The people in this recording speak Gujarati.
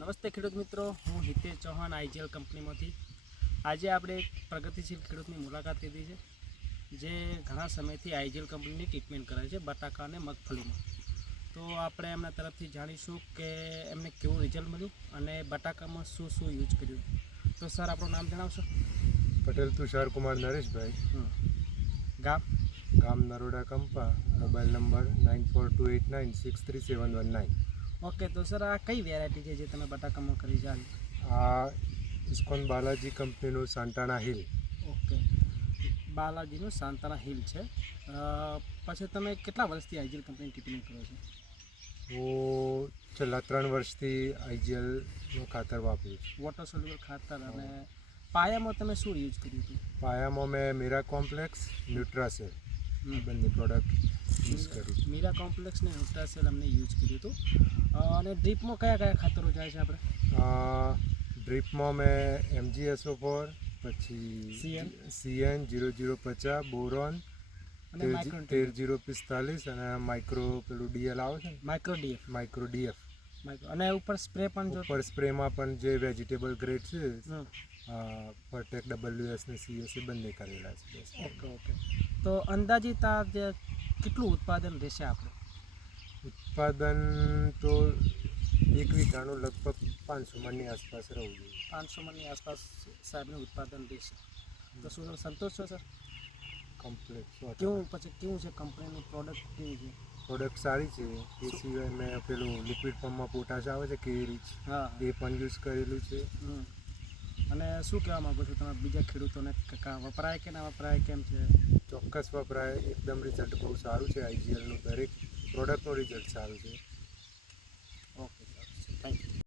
નમસ્તે ખેડૂત મિત્રો, હું હિતેશ ચૌહાણ આઈજીએલ કંપનીમાંથી. આજે આપણે એક પ્રગતિશીલ ખેડૂતની મુલાકાત લીધી છે, જે ઘણા સમયથી આઈજીએલ કંપનીની ટ્રીટમેન્ટ કરે છે બટાકા અને મગફળીમાં. તો આપણે એમના તરફથી જાણીશું કે એમને કેવું રિઝલ્ટ મળ્યું અને બટાકામાં શું શું યુઝ કર્યું. તો સર, આપણું નામ જણાવશો? પટેલ તુષાર કુમાર નરેશભાઈ, ગામ? ગામ Naroda Kampa, mobile number 9428963719. Okay, તો સર આ કઈ વેરાયટી છે જે તમે બટાકામાં કરી છે? આ ઇસ્કોન બાલાજી કંપનીનું સાંટાણા હિલ. ઓકે, બાલાજીનું સાંતાના હિલ છે. પછી તમે કેટલા વર્ષથી આઈજીએલ કંપનીની ટ્રીટમેન્ટ કરો છો? હું છેલ્લા 3 વર્ષથી આઈજીએલનું ખાતર વાપરું છું. વોટર સોલ્યુબલ ખાતર. અને પાયામાં તમે શું યુઝ કર્યું હતું? પાયામાં મેં મીરા કોમ્પ્લેક્સ, ન્યુટ્રાસેલ બંને પ્રોડક્ટ યુઝ કરી. મીરા કોમ્પ્લેક્સ ને ન્યુટ્રાસેલ અમને યુઝ કર્યું હતું. અને ડ્રીપમાં કયા કયા ખાતરો જાય છે આપણે? ડ્રીપમાં મેં MgSO4, પછી CN 0050, બોરોન અને 13045 અને માઇક્રો પેલું DL આવે છે ને, માઇક્રો DF. અને ઉપર સ્પ્રે પણ જો ઉપર સ્પ્રેમાં પણ જે વેજીટેબલ ગ્રેડ છે, પરટેક WS ને CS એ બંને કરેલા છે. Okay okay. તો અંદાજિત આ જે કેટલું ઉત્પાદન રહેશે આપણે? ઉત્પાદન તો 1 વીઘાનું લગભગ 500 મણની આસપાસ રહેવું જોઈએ. 500 મણની આસપાસ સાહેબનું ઉત્પાદન રહેશે. તો શું તમે સંતોષ છો સર? કમ્પ્લીટ. કેવું છે કંપનીનું પ્રોડક્ટ? કેવું છે પ્રોડક્ટ? સારી છે. એ સિવાય મેં પેલું લિક્વિડ ફોર્મમાં પોટાશ આવે છે કે રીચ, એ પણ યુઝ કરેલું છે. અને શું કહેવા માગો છો તમે બીજા ખેડૂતોને? વપરાય કે ના વપરાય, કેમ છે? ચોક્કસ વપરાય. એકદમ રિઝલ્ટ બહુ સારું છે. આઈજીએલનું દરેક પ્રોડક્ટનું રિઝલ્ટ સારું છે. Okay sir, thank you.